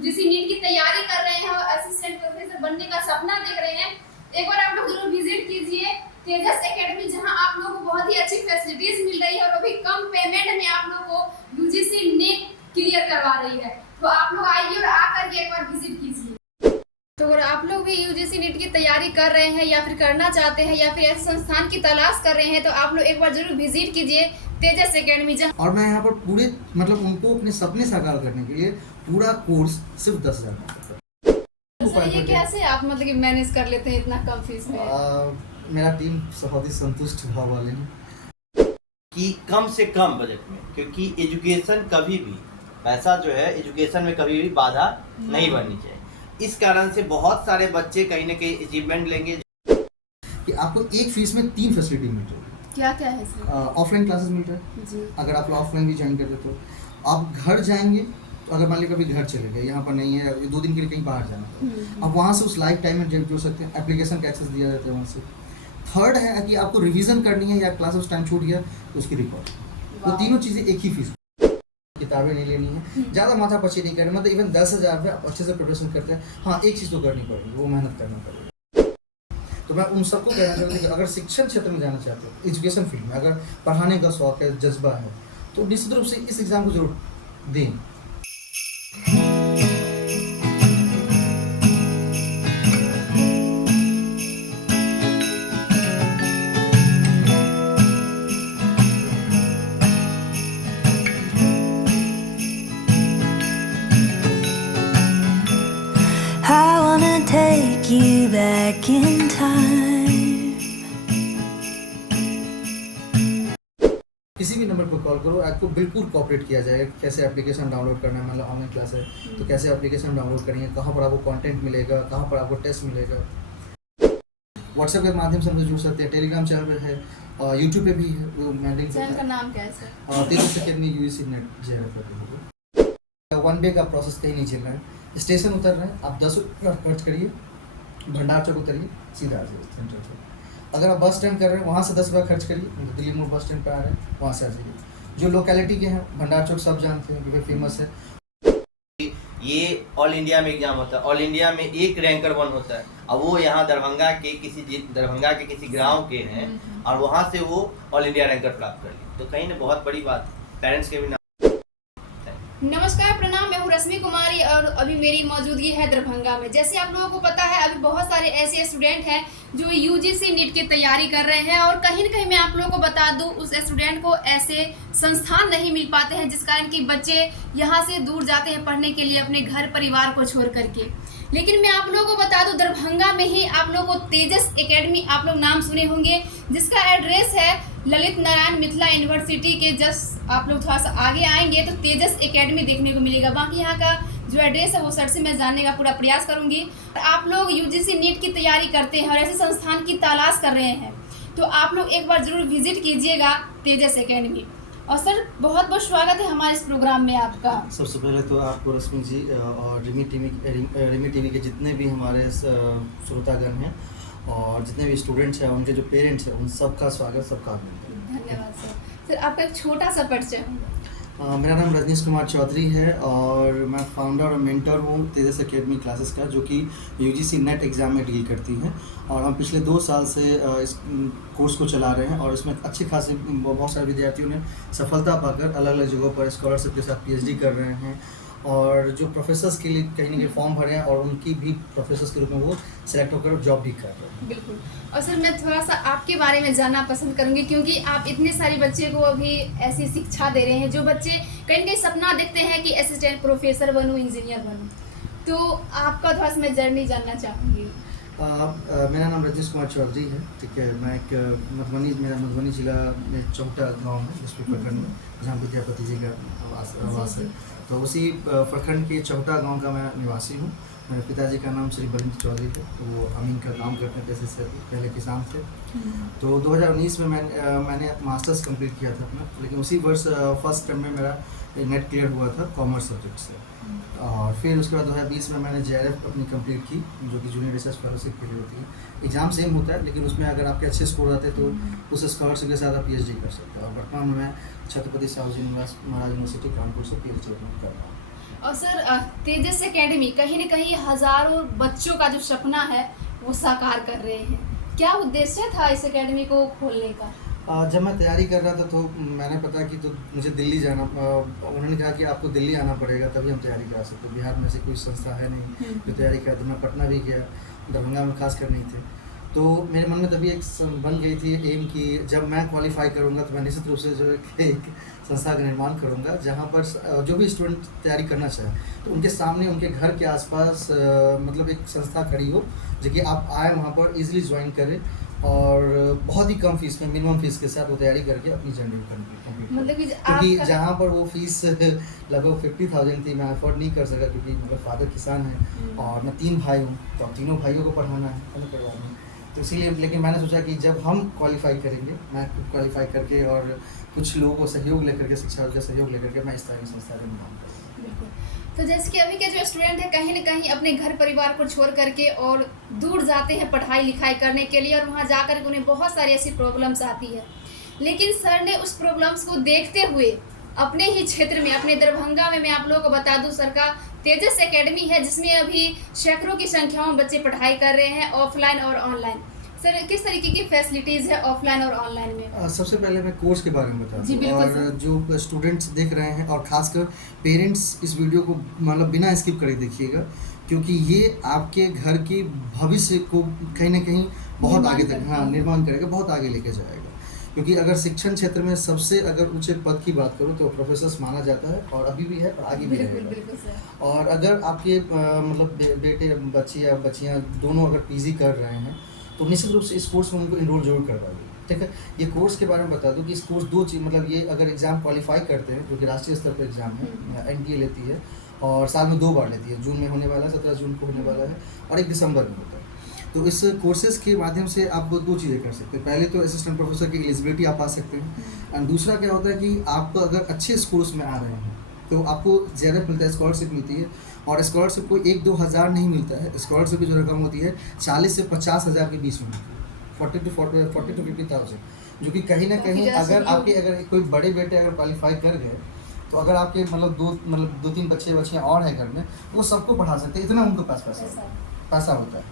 UGC NEET की तैयारी कर रहे हैं और असिस्टेंट प्रोफेसर बनने का सपना देख रहे हैं, एक बार आप लोग जरूर विजिट कीजिए तेजस एकेडमी, जहां आप लोगों को बहुत ही अच्छी फैसिलिटीज मिल रही है और अभी कम पेमेंट में आप लोगों को यूजीसी नीट क्लियर करवा रही है। तो आप लोग आइए और आकर के एक बार विजिट कीजिए। तो अगर आप लोग भी यूजीसी नीट की तैयारी कर रहे हैं या फिर करना चाहते हैं या फिर ऐसे संस्थान की तलाश कर रहे हैं, तो आप लोग एक बार जरूर विजिट कीजिए तेजस एकेडमी। और मैं यहाँ पर पूरे मतलब उनको अपने सपने साकार करने के लिए पूरा कोर्स सिर्फ 10,000 ये कैसे आप मतलब कि मैनेज कर लेते हैं इतना कम फीस में? मेरा टीम बहुत ही संतुष्ट भाव वाले हैं कि कम से कम बजट में, क्योंकि एजुकेशन कभी भी पैसा जो है एजुकेशन में कभी भी बाधा नहीं बननी चाहिए। इस कारण से बहुत सारे बच्चे कहीं ना कहीं अचीवमेंट लेंगे कि आपको एक फीस में 3 फैसिलिटी मिल रही है। क्या क्या है सर? ऑफलाइन क्लासेस मिल रहा है जी। अगर आप ऑफलाइन भी ज्वाइन करते तो आप घर जाएंगे, तो अगर मान लीजिए कभी घर चले गए, यहाँ पर नहीं है, 2 दिन के लिए कहीं बाहर जाना है, आप वहाँ से उस लाइफ टाइम में जुड़ सकते हैं। एप्लीकेशन का एक्सेस दिया जाता है वहाँ से। थर्ड है कि आपको रिवीजन करनी है या क्लास उस टाइम छूट गया तो उसकी रिकॉर्ड। तो तीनों चीज़ें एक ही फीस। किताबें नहीं लेनी है, ज़्यादा माथा पची नहीं करनी, मतलब इवन 10,000 रुपये अच्छे से प्रिपरेशन करते हैं। हाँ, एक चीज़ तो करनी पड़ेगी, वो मेहनत करना पड़ेगा। तो मैं उन सबको कहना चाहूँगा कि अगर शिक्षण क्षेत्र में जाना चाहते हो, एजुकेशन फील्ड में अगर पढ़ाने का शौक है, जज्बा है, तो निश्चित रूप से इस एग्ज़ाम को जरूर दें। I wanna take you back in time. किसी भी नंबर पर कॉल करो, आपको बिल्कुल कोऑपरेट किया जाएगा। कैसे एप्लीकेशन डाउनलोड करना है, मतलब ऑनलाइन क्लास है तो कैसे एप्लीकेशन डाउनलोड करेंगे, कहाँ पर आपको कंटेंट मिलेगा, कहाँ पर आपको टेस्ट मिलेगा। व्हाट्सएप के माध्यम से हम जुड़ सकते हैं, टेलीग्राम चैनल पे है और यूट्यूब पे भी है। वो मैंडिंग चैनल का नाम क्या है sir? Tejas academy UGC net JRF। 1 day का प्रोसेस कहीं नहीं चल रहा है। स्टेशन उतर रहे हैं, आप 10 रुपये खर्च करिए, भंडार चौक उतरिए, सीधा आ जाइए सेंटर पर। अगर आप बस स्टैंड कर रहे हैं, वहाँ से 10 रुपये खर्च करिए, दिल्ली मोड़ बस स्टैंड पर आ रहे हैं, वहाँ से आ जाइए। जो लोकेलिटी के हैं, भंडार चौक सब जानते हैं क्योंकि फेमस है। ये ऑल इंडिया में एग्जाम होता है, ऑल इंडिया में एक रैंकर 1 होता है। अब वो यहाँ दरभंगा के किसी गांव के हैं और वहाँ से वो ऑल इंडिया रैंकर प्राप्त कर ली, तो कहीं ना बहुत बड़ी बात, पेरेंट्स के भी। नमस्कार, प्रणाम, मैं हूँ रश्मि कुमारी और अभी मेरी मौजूदगी है दरभंगा में। जैसे आप लोगों को पता है, अभी बहुत सारे ऐसे स्टूडेंट हैं जो यूजीसी नीट की तैयारी कर रहे हैं और कहीं न कहीं मैं आप लोगों को बता दूं, उस स्टूडेंट को ऐसे संस्थान नहीं मिल पाते हैं जिस कारण कि बच्चे यहाँ से दूर जाते हैं पढ़ने के लिए अपने घर परिवार को छोड़ करके। लेकिन मैं आप लोगों को बता दूं, दरभंगा में ही आप लोगों को तेजस एकेडमी, आप लोग नाम सुने होंगे, जिसका एड्रेस है ललित नारायण मिथिला यूनिवर्सिटी के जस्ट आप लोग थोड़ा सा आगे आएंगे तो तेजस एकेडमी देखने को मिलेगा। बाकी यहाँ का जो एड्रेस है वो सर से मैं जानने का पूरा प्रयास करूँगी। आप लोग यूजीसी नीट की तैयारी करते हैं और ऐसे संस्थान की तलाश कर रहे हैं, तो आप लोग एक बार ज़रूर विजिट कीजिएगा तेजस एकेडमी। और सर, बहुत बहुत स्वागत है हमारे इस प्रोग्राम में आपका। सबसे पहले तो आपको रश्मि जी और रिमी टीवी के जितने भी हमारे श्रोतागण हैं और जितने भी स्टूडेंट्स हैं, उनके जो पेरेंट्स हैं, उन सबका स्वागत, सबका अभिनंदन। धन्यवाद सर। सर, आपका एक छोटा सा परिचय होगा। मेरा नाम रजनीश कुमार चौधरी है और मैं फाउंडर और मेंटर हूँ तेजस एकेडमी क्लासेस का, जो कि यूजीसी नेट एग्ज़ाम में डील करती हैं। और हम पिछले 2 साल से इस कोर्स को चला रहे हैं और इसमें अच्छे खासे बहुत सारे विद्यार्थियों ने सफलता पाकर अलग अलग जगहों पर स्कॉलरशिप के साथ PhD कर रहे हैं और जो प्रोफेसर्स के लिए कहीं ना कहीं फॉर्म भरे हैं और उनकी भी प्रोफेसर्स के रूप में वो सिलेक्ट होकर जॉब भी कर रहे हैं। बिल्कुल। और सर, मैं थोड़ा सा आपके बारे में जानना पसंद करूंगी, क्योंकि आप इतने सारे बच्चे को अभी ऐसी शिक्षा दे रहे हैं जो बच्चे कहीं ना कहीं सपना देखते हैं कि असिस्टेंट प्रोफेसर बनूं, इंजीनियर बनूं, तो आपका थोड़ा सा मैं जर्नी जानना चाहूँगी। मेरा नाम रजनीश कुमार चौधरी है, ठीक है। मैं एक मेरा मधुबनी जिला में चौटा गांव है, जिसमें प्रखंड में, जहाँ विद्यापति जी का आवास है। तो उसी प्रखंड के चौटा गांव का मैं निवासी हूँ। मेरे पिताजी का नाम श्री बलिंद्र चौधरी है, तो वो अमीन का काम करते हैं, जैसे से पहले किसान थे। तो 2019 में मैंने मास्टर्स कंप्लीट किया था अपना, लेकिन उसी वर्ष फर्स्ट टर्म में मेरा नेट क्लियर हुआ था कॉमर्स सब्जेक्ट से। और फिर उसके बाद 2020 में मैंने JRF अपनी कंप्लीट की, जो कि जूनियर रिसर्च फेलोशिप के लिए होती है। एग्ज़ाम सेम होता है, लेकिन उसमें अगर आपके अच्छे स्कोर आते हैं तो उस स्कॉलरशिप के साथ आप PhD कर सकते हो। और वर्तमान में मैं छत्रपति साहू जी महाराज यूनिवर्सिटी कानपुर से PhD कर रहा हूँ। और सर तेजस एकेडमी कहीं न कहीं हजारों बच्चों का जो सपना है वो साकार कर रहे हैं। क्या उद्देश्य था इस एकेडमी को खोलने का? जब मैं तैयारी कर रहा था तो मैंने पता कि तो मुझे दिल्ली जाना, उन्होंने कहा कि आपको दिल्ली आना पड़ेगा तभी हम तैयारी करा सकते। बिहार में से कोई संस्था है नहीं जो तैयारी करा। तो मैं पटना भी गया, दरभंगा में खास कर नहीं थे। तो मेरे मन में तभी एक बन गई थी एम कि जब मैं क्वालिफाई करूंगा तो मैं निश्चित रूप से जो है एक संस्था का निर्माण करूंगा जहां पर जो भी स्टूडेंट तैयारी करना चाहे तो उनके सामने उनके घर के आसपास मतलब एक संस्था खड़ी हो जो कि आप आए वहां पर इजीली ज्वाइन करें और बहुत ही कम फीस में, मिनिमम फीस के साथ वो तैयारी करके अपनी जर्नी कंप्लीट। मतलब कि क्योंकि जहाँ पर वो फीस लगभग 50,000 थी, मैं अफोर्ड नहीं कर सका क्योंकि मेरा फादर किसान है और मैं 3 भाई हूँ तो अब तीनों भाइयों को पढ़ाना है, करवाना है। तो इसीलिए लेकिन मैंने सोचा कि जब हम क्वालिफाई करेंगे, मैं क्वालिफाई करके और कुछ लोगों को सहयोग लेकर के, शिक्षा का सहयोग लेकर के मैं इस तरह की संस्था का निर्माण करूँगा। बिल्कुल। तो जैसे कि अभी के जो स्टूडेंट है कहीं न कहीं अपने घर परिवार को छोड़ करके और दूर जाते हैं पढ़ाई लिखाई करने के लिए और वहाँ जाकर के उन्हें बहुत सारी ऐसी प्रॉब्लम्स आती है, लेकिन सर ने उस प्रॉब्लम्स को देखते हुए अपने ही क्षेत्र में, अपने दरभंगा में, मैं आप लोगों को बता दूं सर का तेजस एकेडमी है जिसमें अभी सैकड़ों की संख्या में बच्चे पढ़ाई कर रहे हैं ऑफलाइन और ऑनलाइन। सर किस तरीके की फैसिलिटीज़ है ऑफलाइन और ऑनलाइन में? सबसे पहले मैं कोर्स के बारे में बता जी, दूं बिल्कुल और जो स्टूडेंट्स देख रहे हैं और खासकर पेरेंट्स इस वीडियो को मतलब बिना स्किप करे देखिएगा क्योंकि ये आपके घर के भविष्य को कहीं ना कहीं बहुत आगे तक निर्माण करेगा, बहुत आगे लेके जाएगा। क्योंकि अगर शिक्षण क्षेत्र में सबसे अगर ऊंचे पद की बात करूँ तो प्रोफेसर माना जाता है और अभी भी है और आगे भी रहेगा। और अगर आपके मतलब बेटे बच्चे या बच्चियाँ दोनों अगर पीजी कर रहे हैं तो निश्चित रूप से इस कोर्स में उनको इनरोल जरूर करवा दें। ठीक है, ये कोर्स के बारे में बता दूं कि इस कोर्स 2 चीज़ मतलब ये अगर एग्ज़ाम क्वालिफाई करते हैं जो कि राष्ट्रीय स्तर पर एग्ज़ाम है, एनटीए लेती है और साल में 2 बार लेती है, जून में होने वाला है, 17 जून को होने वाला है और 1 दिसंबर में होता है। तो इस कोर्सेज के माध्यम से आप 2 चीज़ें कर सकते हैं। पहले तो असिस्टेंट प्रोफेसर की एलिजिबिलिटी आप पा सकते हैं एंड दूसरा क्या होता है कि आप अगर अच्छे स्कूल्स में आ रहे हैं तो आपको ज़्यादा मिलता है, स्कॉलरशिप मिलती है और स्कॉलरशिप को 1-2 हज़ार नहीं मिलता है। स्कॉलरशिप की जो रकम होती है 40 से 50 हज़ार के बीच में मिलती है, 40 to 50,000, जो कि कहीं ना कहीं अगर कोई बड़े बेटे अगर क्वालिफाई कर गए तो अगर आपके मतलब 2-3 बच्चियाँ और हैं घर में वो सबको पढ़ा सकते हैं, इतना उनके पास पैसा होता है।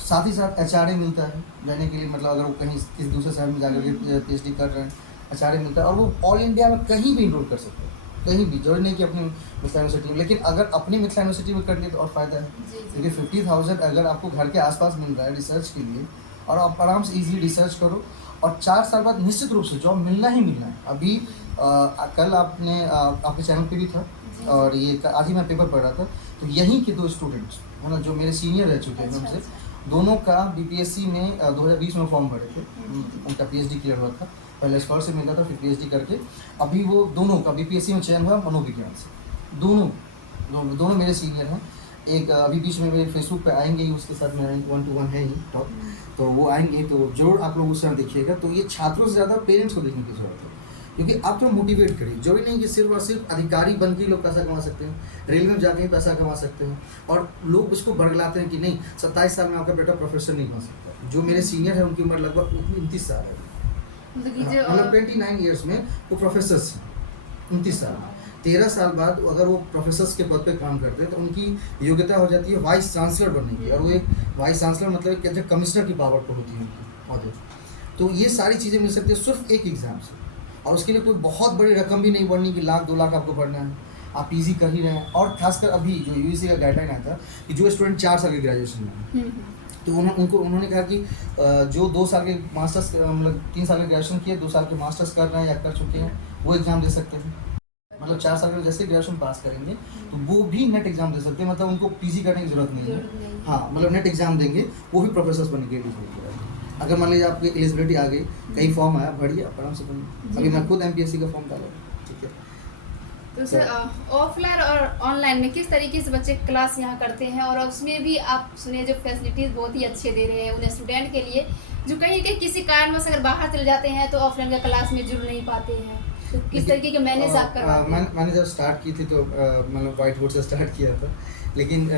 साथ ही साथ HRA मिलता है रहने के लिए, मतलब अगर वो कहीं किसी दूसरे शहर में जाकर के PhD कर रहे हैं HRA मिलता है और वो ऑल इंडिया में कहीं भी इनरोल कर सकते हैं, कहीं भी, जरूरी नहीं कि अपनी मिथिला यूनिवर्सिटी में। लेकिन अगर अपनी मिथिला यूनिवर्सिटी में कर लिए तो और फ़ायदा है क्योंकि 50,000 अगर आपको घर के आसपास मिल रहा है रिसर्च के लिए और आप आराम से ईजिली रिसर्च करो और 4 साल बाद निश्चित रूप से जॉब मिलना ही मिलना है। अभी कल आपके चैनल पे भी था और ये आज ही मैं पेपर पढ़ रहा था तो यहीं के 2 स्टूडेंट्स मतलब जो मेरे सीनियर रह चुके हैं उनसे, दोनों का BPSC में 2020 में फॉर्म भरे थे, उनका PhD क्लियर हुआ था, पहले स्कॉलरशिप मिलता था फिर PhD करके अभी वो दोनों का BPSC में चयन हुआ मनोविज्ञान से। दोनों मेरे सीनियर हैं। एक अभी बीच में मेरे फेसबुक पे आएंगे ही, उसके साथ मेरा 1-to-1 है ही टॉप, तो वो आएंगे तो जरूर आप लोग उस समय देखिएगा। तो ये छात्रों से ज़्यादा पेरेंट्स को देखने की जरूरत है क्योंकि आप तो मोटिवेट करिए, जो भी नहीं कि सिर्फ और सिर्फ अधिकारी बन के लोग पैसा कमा सकते हैं, रेलवे में जाके ही पैसा कमा सकते हैं और लोग उसको बरगलाते हैं कि नहीं 27 साल में आपका बेटा प्रोफेसर नहीं बन सकता। जो मेरे सीनियर है उनकी उम्र लगभग 29 साल है, मतलब 29 ईयर्स में वो प्रोफेसर्स हैं। 29 साल 13 साल बाद अगर वो प्रोफेसर्स के पद पे काम करते हैं तो उनकी योग्यता हो जाती है वाइस चांसलर बनने की, और वो एक वाइस चांसलर मतलब कहते हैं कमिश्नर की पावर पर होती है उनकी पद। तो ये सारी चीज़ें मिल सकती है सिर्फ एक एग्ज़ाम से और उसके लिए कोई बहुत बड़ी रकम भी नहीं बढ़नी कि 1-2 लाख आपको भरना है, आप PG कर ही रहे हैं। और खासकर अभी जो UGC का गाइडलाइन आया था कि जो स्टूडेंट 4 साल के ग्रेजुएशन में तो उन्होंने कहा कि जो 2 साल के मास्टर्स मतलब 3 साल के ग्रेजुएशन किए, 2 साल के मास्टर्स कर रहे हैं या कर चुके हैं वो एग्ज़ाम दे सकते हैं। मतलब 4 साल के जैसे ग्रेजुएशन पास करेंगे तो वो भी नेट एग्ज़ाम दे सकते हैं, मतलब उनको PG करने की जरूरत नहीं है। हाँ, मतलब नेट एग्ज़ाम देंगे वो भी प्रोफेसर्स बनने के लिए। अगर मान लीजिए आपकी एलिजिबिलिटी आ गई, कहीं फॉर्म आया, भरिए आराम से बनिए। अभी मैं खुद MPSC का फॉर्म डाला, ठीक है। तो सर ऑफलाइन और ऑनलाइन में किस तरीके से बच्चे क्लास यहाँ करते हैं और उसमें भी आप सुनिए जो फैसिलिटीज़ बहुत ही अच्छे दे रहे हैं उन्हें स्टूडेंट के लिए जो कहीं के किसी कारणवश अगर बाहर चले जाते हैं तो ऑफलाइन का क्लास में जुड़ नहीं पाते हैं, तो किस तरीके के मैनेज आप करवाते हैं? मैंने जब स्टार्ट की थी तो मतलब व्हाइट बोर्ड से स्टार्ट किया था, लेकिन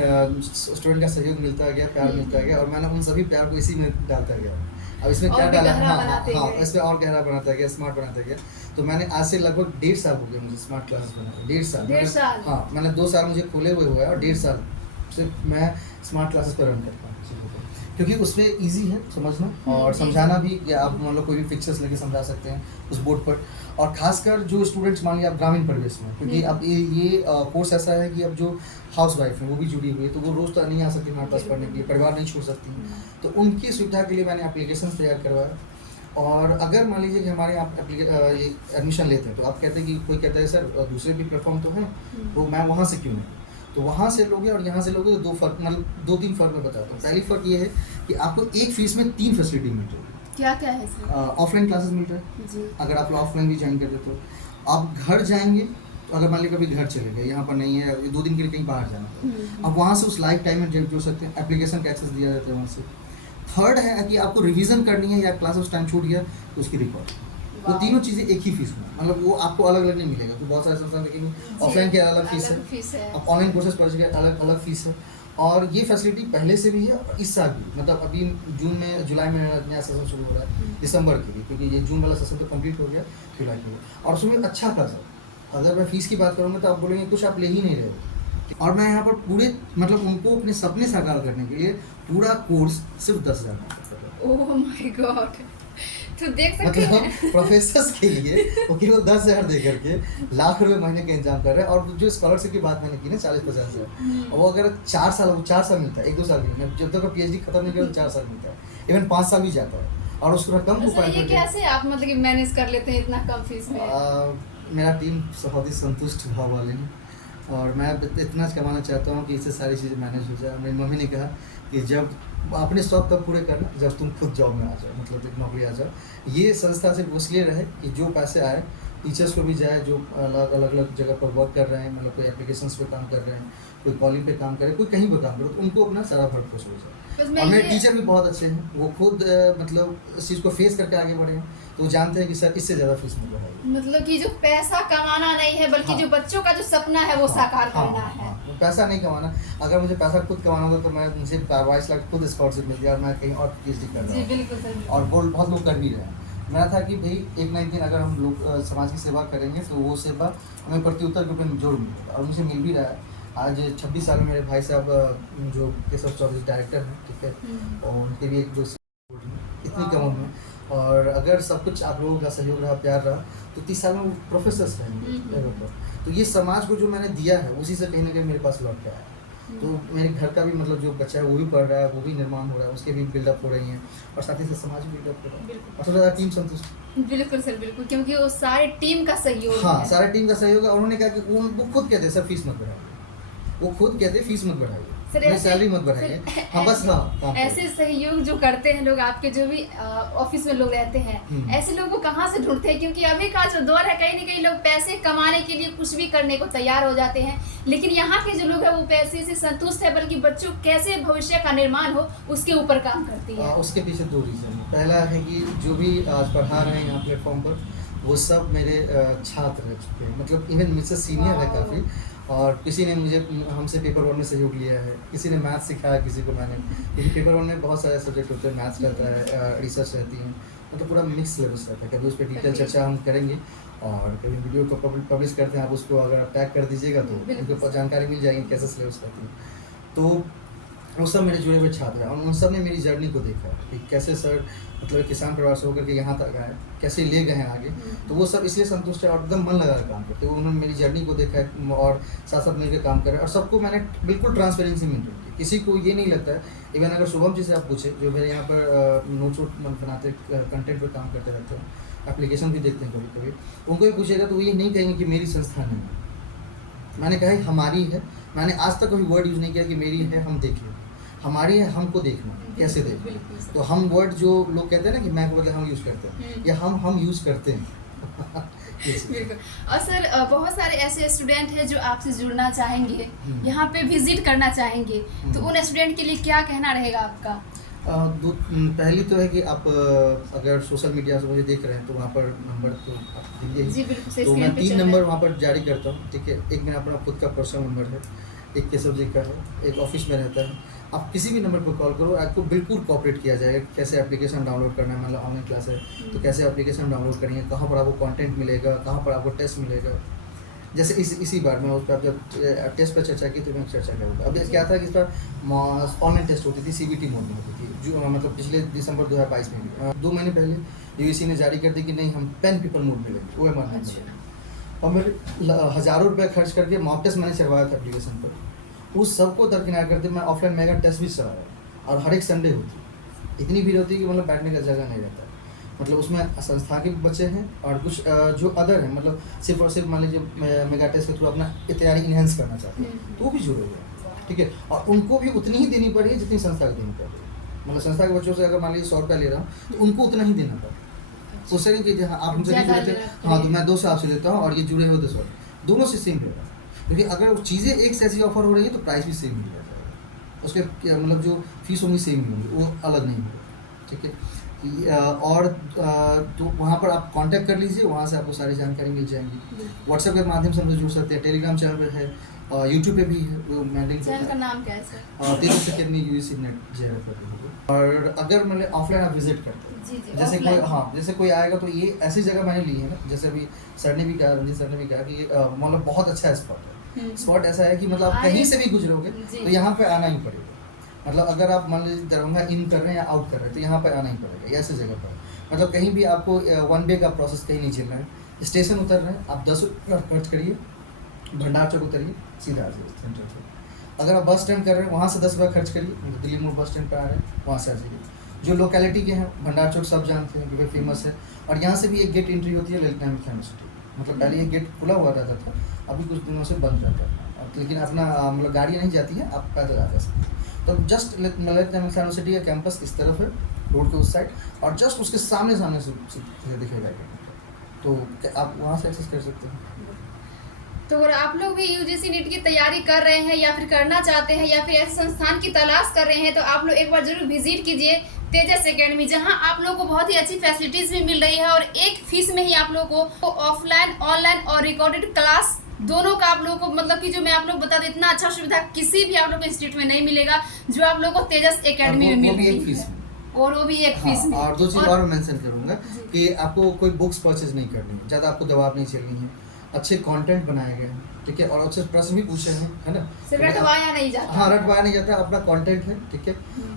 स्टूडेंट का सहयोग मिलता गया, प्यार मिलता गया और मैंने उन सभी प्यार को इसी में डालता गया। अब इसमें क्या डाला, हाँ, इसमें और गहरा बनाता गया, स्मार्ट बनाता गया। तो मैंने आज से लगभग 1.5 साल हो गया मुझे स्मार्ट क्लासेस बनाए, 1.5 साल। 1.5 साल? हाँ, मैंने 2 साल मुझे खोले हुए हुआ है और 1.5 साल से मैं स्मार्ट क्लासेस पर रन करता हूँ चीज़ों को, क्योंकि उसमें इजी है समझना और समझाना भी, या आप मान लो कोई भी पिक्चर्स लेके समझा सकते हैं उस बोर्ड पर। और खासकर जो स्टूडेंट्स मान लिया आप ग्रामीण परिवेश में, क्योंकि अब ये कोर्स ऐसा है कि अब जो हाउस वाइफ है वो भी जुड़ी हुई है, तो वो रोज़ तो नहीं आ सकती हमारे पास पढ़ने के लिए, परिवार नहीं छोड़ सकती, तो उनकी सुविधा के लिए मैंने एप्लीकेशन तैयार करवाया। और अगर मान लीजिए कि हमारे यहाँ ये एडमिशन लेते हैं तो आप कहते हैं कि कोई कहता है सर दूसरे भी प्लेटफॉर्म तो हैं, तो मैं वहाँ से क्यों नहीं, तो वहाँ से लोगे और यहाँ से लोगे तो 2 फर्क, मतलब 2-3 फर्क मैं बताता हूँ। पहली फ़र्क ये है कि आपको एक फीस में 3 फैसिलिटी मिल रही है। क्या क्या है सर? ऑफलाइन क्लासेस मिल रहा है जी। अगर आप ऑफलाइन भी ज्वाइन करते तो आप घर जाएंगे, तो अगर मान लीजिए कभी घर चले गए, यहाँ पर नहीं है, 2 दिन के लिए कहीं बाहर जाना है, आप वहाँ से उस लाइफ टाइम में जुड़ सकते हैं, एप्लीकेशन का एक्सेस दिया जाता है वहाँ से। थर्ड है कि आपको रिवीजन करनी है या क्लास उस टाइम छूट गया तो उसकी रिकॉर्ड, तो तीनों चीज़ें एक ही फीस में, मतलब वो आपको अलग अलग नहीं मिलेगा। तो बहुत सारे संस्थान देखेंगे ऑफलाइन की अलग फीस है, अब ऑनलाइन कोर्सेज पर अलग अलग फीस है। और ये फैसिलिटी पहले से भी है और इस साल भी, मतलब अभी जून में जुलाई में नया सेशन शुरू हो रहा है दिसंबर के लिए, क्योंकि ये जून वाला सेशन तो कंप्लीट हो गया जुलाई के लिए, और उसमें अच्छा खासा, अगर मैं फीस की बात करूँगा तो आप बोलेंगे कुछ आप ले ही नहीं रहे हो। और मैं यहाँ पर पूरे मतलब उनको अपने सपने साकार करने के लिए पूरा कोर्स सिर्फ 10,000 में कर रहा हूँ। ओह माय गॉड, तो देख सकते हैं मतलब प्रोफेसर्स के लिए वो केवल 10,000 दे करके लाख रुपए महीने का इंतजाम कर रहे हैं। और जो स्कॉलरशिप की बात मैंने की ना 40-50 हज़ार, और वो अगर 4 साल मिलता है, 1-2 साल के लिए, जब तक PhD खत्म नहीं किया तो 4 साल मिलता है, इवन 5 साल भी जाता है, और उसको रकम को सर ये कैसे आप मतलब कि मैनेज कर लेते हैं इतना कम फीस में? मेरा टीम बहुत ही संतुष्ट भाव वाले हैं, और मैं इतना कमाना चाहता हूँ कि इससे सारी चीज़ें मैनेज हो जाए। मेरी मम्मी ने कहा कि जब अपने शौक तब पूरे करना जब तुम खुद जॉब में आ जाओ, मतलब एक नौकरी आ जाओ। ये संस्था सिर्फ इसलिए रहे कि जो पैसे आए टीचर्स को भी जाए, जो अलग जगह पर वर्क कर रहे हैं, मतलब कोई एप्लीकेशंस पे काम कर रहे हैं, कोई कॉलिंग पे काम करे, कोई कहीं पर काम करे, तो उनको अपना सारा भरपूर हो जाए। और मेरे टीचर भी बहुत अच्छे हैं, वो खुद मतलब इस चीज़ को फेस करके आगे बढ़े हैं, तो वो जानते हैं कि सर इससे ज़्यादा फीस मत बढ़ाइए। मतलब कि जो पैसा कमाना नहीं है, बल्कि जो बच्चों का जो सपना है वो साकार करना है। पैसा नहीं कमाना, अगर मुझे पैसा खुद कमाना होता तो मैं मुझे 22 लाख खुद स्कॉलरशिप मिल गया और मैं कहीं और PhD कर रहा जी हूँ। बिल्कुल सर। और बहुत लोग कर भी रहे हैं। मेरा था कि भाई एक ना एक दिन अगर हम लोग समाज की सेवा करेंगे तो वो सेवा हमें प्रत्युत्तर के रूप में जोड़ मिलेगा, और मुझे मिल भी रहा है। आज 26 साल में मेरे भाई साहब जो केशव चौधरी डायरेक्टर हैं, ठीक है, और उनके भी 1-2 इतनी कम उम्र में, और अगर सब कुछ आप लोगों का सहयोग रहा, प्यार रहा, तो 30 साल में वो प्रोफेसर्स रहेंगे। तो ये समाज को जो मैंने दिया है उसी से कहीं ना कहीं मेरे पास लौट के आया। तो मेरे घर का भी मतलब जो बच्चा है वो भी पढ़ रहा है, वो भी निर्माण हो रहा है, उसके भी बिल्डअप हो रही हैं, और साथ ही साथ समाज भी बिल्डअप हो रहा है, और थोड़ा टीम संतुष्ट। बिल्कुल सर बिल्कुल, क्योंकि वो सारे टीम का सहयोग हाँ, है। सारा टीम का सहयोग है। और उन्होंने कहा कि वो खुद कहते हैं सर फीस मत बढ़ाइए, वो खुद कहते हैं फीस मत बढ़ाइए, सैलरी मत बढ़ाइए, हाँ बस हाँ। ऐसे सहयोग जो करते हैं लोग, आपके जो भी ऑफिस में लोग रहते हैं, ऐसे लोगों को कहाँ से ढूंढते हैं? क्योंकि अभी का जो दौर है, कहीं ना कहीं लोग पैसे कमाने के लिए कुछ भी करने को तैयार हो जाते हैं, लेकिन यहाँ के जो लोग हैं वो पैसे से संतुष्ट है, बल्कि बच्चों कैसे भविष्य का निर्माण हो उसके ऊपर काम करती है। उसके पीछे 2 रीज़न है। पहला है कि जो भी आज पढ़ा रहे हैं यहाँ प्लेटफॉर्म पर, वो सब मेरे छात्र रह चुके हैं, मतलब इवन मुझसे सीनियर है काफ़ी, और किसी ने मुझे हमसे पेपर 1 में सहयोग लिया है, किसी ने मैथ्स सिखाया किसी को मैंने, क्योंकि पेपर 1 में बहुत सारे सब्जेक्ट होते हैं, मैथ्स रहता है, रिसर्च रहती है, मतलब पूरा मिक्स सिलेबस रहता है। कभी उस पर डिटेल चर्चा हम करेंगे, और कभी वीडियो को पब्लिश करते हैं, आप उसको अगर आप टैग कर दीजिएगा तो उनको जानकारी मिल जाएगी कैसे सिलेबस रहती है। तो वो सब मेरे जुड़े हुए छात्र हैं, और उन सब ने मेरी जर्नी को देखा कि कैसे सर मतलब एक किसान परिवार से होकर के यहाँ तक आए, कैसे ले गए हैं आगे। तो वो सब इसलिए संतुष्ट है और एकदम मन लगा कर काम करते हैं। उन्होंने मेरी जर्नी को देखा है और साथ साथ मिलकर काम करें, और सबको मैंने बिल्कुल ट्रांसपेरेंसी मेंटेन की। किसी को ये नहीं लगता है, इवन अगर शुभम जी से आप पूछे जो मेरे यहाँ पर नोट्स बनाते कंटेंट पर काम करते रहते हैं, एप्लीकेशन भी देखते हैं कभी कभी, उनको भी पूछेगा तो वो ये नहीं कहेंगे कि मेरी संस्था नहीं है। मैंने कहा हमारी है, मैंने आज तक कभी वर्ड यूज़ नहीं किया कि मेरी है, हम देख लें, हमारी है, हमको देखना कैसे देखना। तो हम वर्ड जो लोग कहते हैं ना कि मैं को बदले हम यूज़ करते हैं, या हम यूज़ करते हैं। बिल्कुल। और सर बहुत सारे ऐसे स्टूडेंट हैं जो आपसे जुड़ना चाहेंगे, यहाँ पे विजिट करना चाहेंगे, तो उन स्टूडेंट के लिए क्या कहना रहेगा आपका? पहली तो है कि आप अगर सोशल मीडिया से मुझे देख रहे हैं तो वहाँ पर नंबर तो आप दीजिए, तो मैं 3 नंबर वहाँ पर जारी करता हूँ, ठीक है। एक मेरा अपना खुद का पर्सनल नंबर है, एक केशव जी का है, एक ऑफिस में रहता है। आप किसी भी नंबर पर कॉल करो, आपको बिल्कुल कोऑपरेट किया जाएगा। कैसे एप्लीकेशन डाउनलोड करना है, मतलब ऑनलाइन क्लास है तो कैसे एप्लीकेशन डाउनलोड करेंगे, कहाँ पर आपको कंटेंट मिलेगा, कहाँ पर आपको टेस्ट मिलेगा। जैसे इसी बार मैं उस पर जब टेस्ट पर चर्चा की तो मैं चर्चा करूँगा। अभी क्या था कि इस पर ऑनलाइन टेस्ट होती थी, CBT मोड में होती थी, जो मतलब पिछले दिसंबर 2022 में भी 2 महीने पहले UGC ने जारी कर दी कि नहीं, हम 10 पीपल मोड मिलेंगे, OMR नहीं मिलेगा। और मेरे हज़ारों रुपये खर्च करके मॉक टेस्ट मैंने चलवाया था एप्लीकेशन पर। उस सबको दरकिनार करते मैं ऑफलाइन मेगा टेस्ट भी चलाया, और हर एक संडे होती। इतनी भीड़ होती है कि मतलब बैठने का जगह नहीं रहता। मतलब उसमें संस्था के बच्चे हैं और कुछ जो अदर हैं, मतलब सिर्फ और सिर्फ मान लीजिए मेगा टेस्ट के थ्रू अपना तैयारी इन्हेंस करना चाहते हैं तो वो भी जुड़े हुए हैं, ठीक है। और उनको भी उतनी ही देनी पड़ी जितनी संस्था को देनी पड़ रही है। मतलब संस्था के बच्चों से अगर मान लीजिए 100 रुपया ले रहा हूँ तो उनको उतना ही देना पड़ा। उससे नहीं कि हाँ आप मुझे नहीं जुड़े थे, हाँ तो मैं 200 आपसे लेता हूँ और ये जुड़े हो 200, दोनों से सेम रहेगा। क्योंकि अगर चीज़ें एक से ऐसी ऑफर हो रही है तो प्राइस भी सेम मिल जाएगा, उसके मतलब जो फीस होंगी सेम ही होंगी, वो अलग नहीं होगी, ठीक है। और तो वहाँ पर आप कांटेक्ट कर लीजिए, वहाँ से आपको सारी जानकारी मिल जाएंगी। व्हाट्सएप के माध्यम से हमसे जुड़ सकते हैं, टेलीग्राम चैनल पर है और यूट्यूब पे भी है, वो मैंडिंग चैनल का नाम क्या है सर? और 3 सेकंड में UGC नेट जे पर। और अगर मैंने ऑफलाइन आप विजिट करते हैं, जी जैसे कोई जैसे कोई आएगा तो ये ऐसी जगह मैंने ली है ना, जैसे अभी सर ने भी कहा, रंजीत सर ने भी कहा कि मतलब बहुत अच्छा स्पॉट है। स्पॉट ऐसा है कि मतलब आप कहीं से भी गुजरोगे तो यहाँ पे आना ही पड़ेगा। मतलब अगर आप मान लीजिए दरभंगा इन कर रहे हैं या आउट कर रहे हैं तो यहाँ पर आना ही पड़ेगा, ऐसी जगह पर। मतलब कहीं भी आपको 1 डे का प्रोसेस कहीं नहीं चल रहा है। स्टेशन उतर रहे हैं, आप 10 रुपये खर्च करिए, भंडार चौक उतरिए, सीधा आ जाइए सेंटर से। अगर आप बस स्टैंड कर रहे हैं वहाँ से 10 रुपये खर्च करिए, दिल्ली मोड़ बस स्टैंड पर आ रहे हैं वहाँ से आ जाइए। जो लोकेलिटी के हैं, भंडार चौक सब जानते हैं क्योंकि फेमस है। और यहाँ से भी एक गेट एंट्री होती है ललित नारायण यूनिवर्सिटी। मतलब पहले ये गेट खुला हुआ रहता था, अभी कुछ दिनों से बंद रहता है, लेकिन अपना मतलब गाड़ियाँ नहीं जाती हैं, आप पैदल आ जा सकते हैं। तो जस्ट ललित नारायण यूनिवर्सिटी का कैंपस इस तरफ है, रोड के उस साइड, और जस्ट उसके सामने से दिखेगा, तो आप वहाँ से एक्सेस कर सकते हैं। तो अगर आप लोग भी UGC नीट की तैयारी कर रहे हैं या फिर करना चाहते हैं या फिर ऐसे संस्थान की तलाश कर रहे हैं तो आप लोग एक बार जरूर विजिट कीजिए तेजस एकेडमी, जहां आप लोगों को बहुत ही अच्छी फैसिलिटीज भी मिल रही है और एक फीस में ही आप लोगों को ऑफलाइन, ऑनलाइन और रिकॉर्डेड क्लास दोनों का आप लोगों को, मतलब कि जो मैं आप लोग बता दूं, इतना अच्छा सुविधा किसी भी आप लोग को इंस्टीट्यूट में नहीं मिलेगा जो आप लोगों को तेजस एकेडमी में मिल रही है, और वो भी एक फीस में। और 2 चीज़ और मेंशन करूँगा कि आपको कोई बुक्स परचेज नहीं करनी है, ज़्यादा आपको दबाव नहीं चलनी है, अच्छे कंटेंट बनाए गए हैं, ठीक है, और अच्छे प्रश्न भी पूछे हैं, है ना। सिर्फ रटवाया नहीं जाता। हाँ, रटवाया नहीं जाता, अपना कंटेंट है, ठीक है।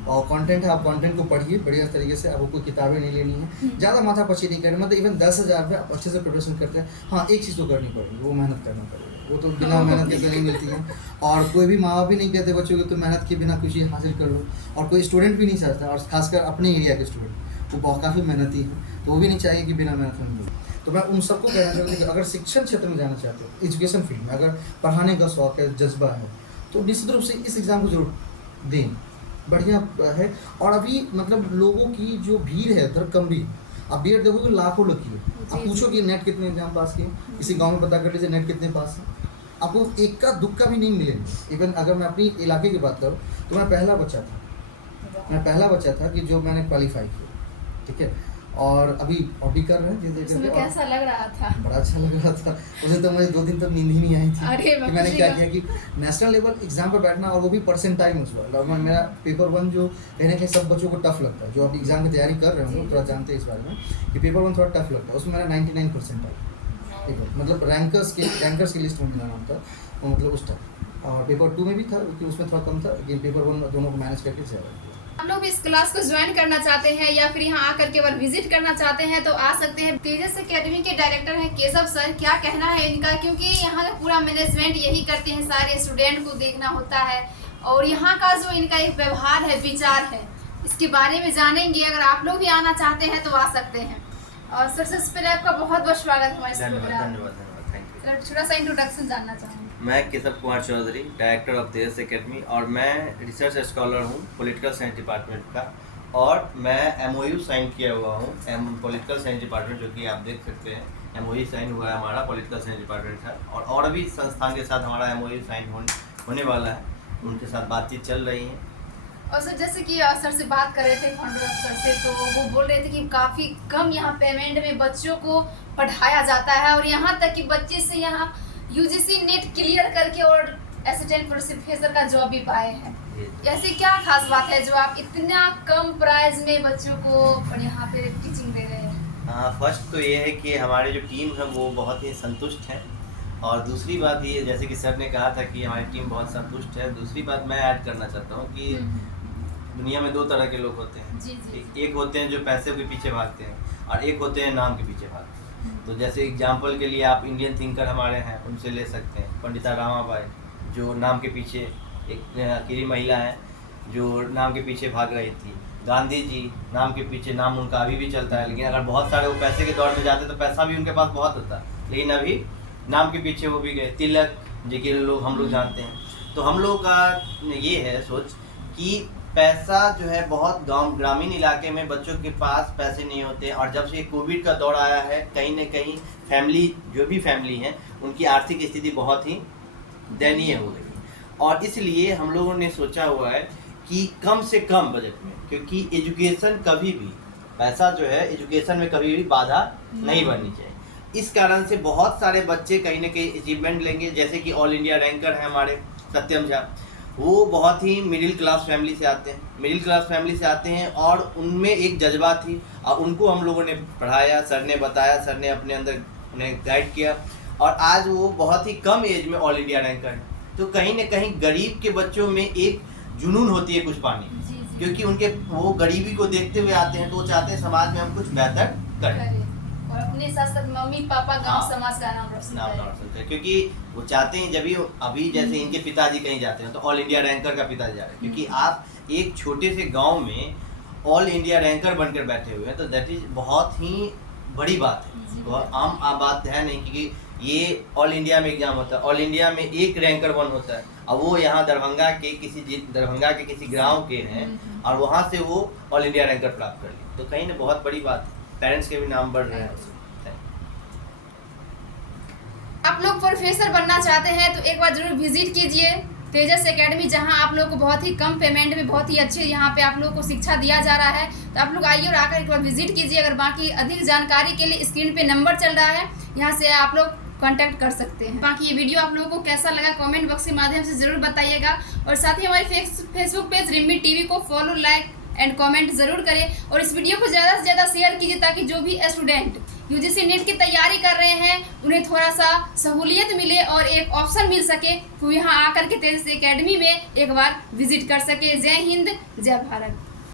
और कंटेंट है, आप कंटेंट को पढ़िए बढ़िया तरीके से, आपको कोई किताबें नहीं लेनी है, ज़्यादा माथापच्ची नहीं करनी। मतलब इवन 10,000 रुपये आप अच्छे से प्रिपरेशन करते हैं। हाँ, एक चीज़ तो करनी पड़ेगी, वो मेहनत करना पड़ेगा, वो तो बिना मेहनत के तो नहीं मिलती है। और कोई भी माँ बाप भी नहीं कहते बच्चों को तो मेहनत के बिना कुछ हासिल कर लो, और कोई स्टूडेंट भी नहीं चाहता, और खासकर अपने एरिया के स्टूडेंट वो बहुत काफ़ी मेहनती है, तो वो भी नहीं चाहिए कि बिना मेहनत में मिले। तो मैं उन सबको कहना चाहूँगा कि अगर शिक्षण क्षेत्र में जाना चाहते हो, एजुकेशन फील्ड में अगर पढ़ाने का शौक है, जज्बा है, तो निश्चित रूप से इस एग्ज़ाम को जरूर दें, बढ़िया है। और अभी मतलब लोगों की जो भीड़ है उधर कम भी, आप भीड़ देखोगे लाखों लगी है। आप पूछो कि नेट कितने एग्जाम पास किए, किसी गांव में पता कर लीजिए नेट कितने पास है, आपको एक का दुक्का भी नहीं मिलेगा। इवन अगर मैं अपनी इलाके की बात करूँ तो मैं पहला बच्चा था कि जो मैंने क्वालिफाई किया, ठीक है। और अभी कर रहे हैं, कैसा लग रहा था? बड़ा अच्छा लग रहा था। उसे तो मुझे 2 दिन तक नींद ही नहीं आई थी कि मैंने क्या किया कि नेशनल लेवल एग्जाम पर बैठना, और वो भी परसेंटाइल में। मेरा पेपर 1 जो कहीं ना कहीं सब बच्चों को टफ लगता है, जो अभी एग्जाम की तैयारी कर रहे होंगे थोड़ा जानते हैं इस बारे में कि पेपर 1 थोड़ा टफ लगता है। उसमें मेरा 99% आया, मतलब रैंकर्स की लिस्ट में मेरा नाम था, मतलब उस टाइम। और पेपर 2 में भी था क्योंकि उसमें थोड़ा कम था, लेकिन पेपर 1 दोनों को मैनेज करके चला। आप लोग इस क्लास को ज्वाइन करना चाहते हैं या फिर यहाँ आकर केवल विजिट करना चाहते हैं तो आ सकते हैं। तेजस एकेडमी के डायरेक्टर हैं केशव सर, क्या कहना है इनका, क्योंकि यहाँ का पूरा मैनेजमेंट यही करते हैं, सारे स्टूडेंट को देखना होता है और यहाँ का जो इनका एक व्यवहार है, विचार है, इसके बारे में जानेंगे। अगर आप लोग भी आना चाहते हैं तो आ सकते हैं। और सर सबसे पहले आपका बहुत बहुत स्वागत है हमारे प्रोग्राम में। धन्यवाद। थोड़ा सा इंट्रोडक्शन जानना चाहूँगी। मैं Keshav Kumar Chaudhary, director of Tejas academy, और मैं रिसर्च स्कॉलर हूँ पॉलिटिकल साइंस डिपार्टमेंट का, और मैं MOU साइन किया हुआ हूँ पॉलिटिकल साइंस डिपार्टमेंट, जो कि आप देख सकते हैं MOU साइन हुआ है हमारा पॉलिटिकल साइंस डिपार्टमेंट का। और अभी संस्थान के साथ हमारा MOU साइन होने वाला है, उनके साथ बातचीत चल रही है। और सर जैसे कि सर से बात कर रहे थे फाउंडर सर से, तो वो बोल रहे थे कि काफ़ी कम यहाँ पेमेंट में बच्चों को पढ़ाया जाता है, और यहाँ तक कि बच्चे से यहाँ UGC नेट क्लियर करके और असिस्टेंट प्रोफेसर का जॉब भी पाए हैं। जी। ऐसी क्या खास बात है जो आप इतना कम प्राइस में बच्चों को यहाँ पे टीचिंग दे रहे हैं? फर्स्ट तो ये है कि हमारे जो टीम है वो बहुत ही संतुष्ट है, और दूसरी बात ये, जैसे कि सर ने कहा था कि हमारी टीम बहुत संतुष्ट है, दूसरी बात मैं ऐड करना चाहता हूँ कि दुनिया में दो तरह के लोग होते हैं। जी जी। एक होते हैं जो पैसे के पीछे भागते हैं, और एक होते हैं नाम के पीछे भागते हैं। तो जैसे एग्जाम्पल के लिए आप इंडियन थिंकर हमारे हैं, उनसे ले सकते हैं पंडिता रामाबाई, जो नाम के पीछे एक अकेली महिला है जो नाम के पीछे भाग रही थी। गांधी जी नाम के पीछे, नाम उनका अभी भी चलता है, लेकिन अगर बहुत सारे वो पैसे के दौर में जाते तो पैसा भी उनके पास बहुत होता, लेकिन अभी नाम के पीछे वो भी गए। तिलक जी के लोग हम लोग जानते हैं। तो हम लोग का ये है सोच कि पैसा जो है बहुत ग्रामीण इलाके में बच्चों के पास पैसे नहीं होते, और जब से कोविड का दौर आया है कहीं ना कहीं फैमिली, जो भी फैमिली हैं, उनकी आर्थिक स्थिति बहुत ही दयनीय हो गई, और इसलिए हम लोगों ने सोचा हुआ है कि कम से कम बजट में, क्योंकि एजुकेशन कभी भी, पैसा जो है एजुकेशन में कभी भी बाधा नहीं बननी चाहिए। इस कारण से बहुत सारे बच्चे कहीं ना कहीं अचीवमेंट लेंगे, जैसे कि ऑल इंडिया रैंकर है हमारे सत्यम झा, वो बहुत ही मिडिल क्लास फैमिली से आते हैं, और उनमें एक जज्बा थी, और उनको हम लोगों ने पढ़ाया, सर ने बताया, सर ने अपने अंदर उन्हें गाइड किया, और आज वो बहुत ही कम एज में ऑल इंडिया रैंकर है। तो कहीं ना कहीं गरीब के बच्चों में एक जुनून होती है कुछ पाने की, क्योंकि उनके वो गरीबी को देखते हुए आते हैं, तो वो चाहते हैं समाज में हम कुछ बेहतर करें, और अपने साथ साथ मम्मी पापा गांव हाँ, समाज का नाम रोशन करें। क्योंकि वो चाहते हैं, जब भी अभी जैसे इनके पिताजी कहीं जाते हैं तो ऑल इंडिया रैंकर का पिताजी जा रहे हैं, क्योंकि आप एक छोटे से गांव में ऑल इंडिया रैंकर बनकर बैठे हुए हैं, तो दैट इज बहुत ही बड़ी बात है, बहुत आम बात है नहीं, क्योंकि ये ऑल इंडिया में एग्जाम होता है, ऑल इंडिया में एक रैंकर 1 होता है, और वो यहाँ दरभंगा के किसी गांव के हैं, और वहाँ से वो ऑल इंडिया रैंकर प्राप्त कर लिए, तो कहीं ना बहुत बड़ी बात है, पेरेंट्स के भी नाम बढ़ रहे हैं। आप लोग प्रोफेसर बनना चाहते हैं तो एक बार जरूर विजिट कीजिए तेजस एकेडमी, जहां आप लोगों को बहुत ही कम पेमेंट में बहुत ही अच्छे यहाँ पे आप लोगों को शिक्षा दिया जा रहा है। तो आप लोग आइए और आकर एक बार विजिट कीजिए। अगर बाकी अधिक जानकारी के लिए स्क्रीन पे नंबर चल रहा है, यहाँ से आप लोग कांटेक्ट कर सकते हैं। बाकी ये वीडियो आप लोगों को कैसा लगा कमेंट बॉक्स के माध्यम से जरूर बताइएगा, और साथ ही हमारे फेसबुक पेज रिम्मी टीवी को फॉलो, लाइक एंड कमेंट जरूर करें, और इस वीडियो को ज़्यादा से ज़्यादा शेयर कीजिए, ताकि जो भी स्टूडेंट यूजीसी नीट की तैयारी कर रहे हैं उन्हें थोड़ा सा सहूलियत मिले और एक ऑप्शन मिल सके, तो यहाँ आकर के तेजस एकेडमी में एक बार विजिट कर सके। जय हिंद, जय भारत।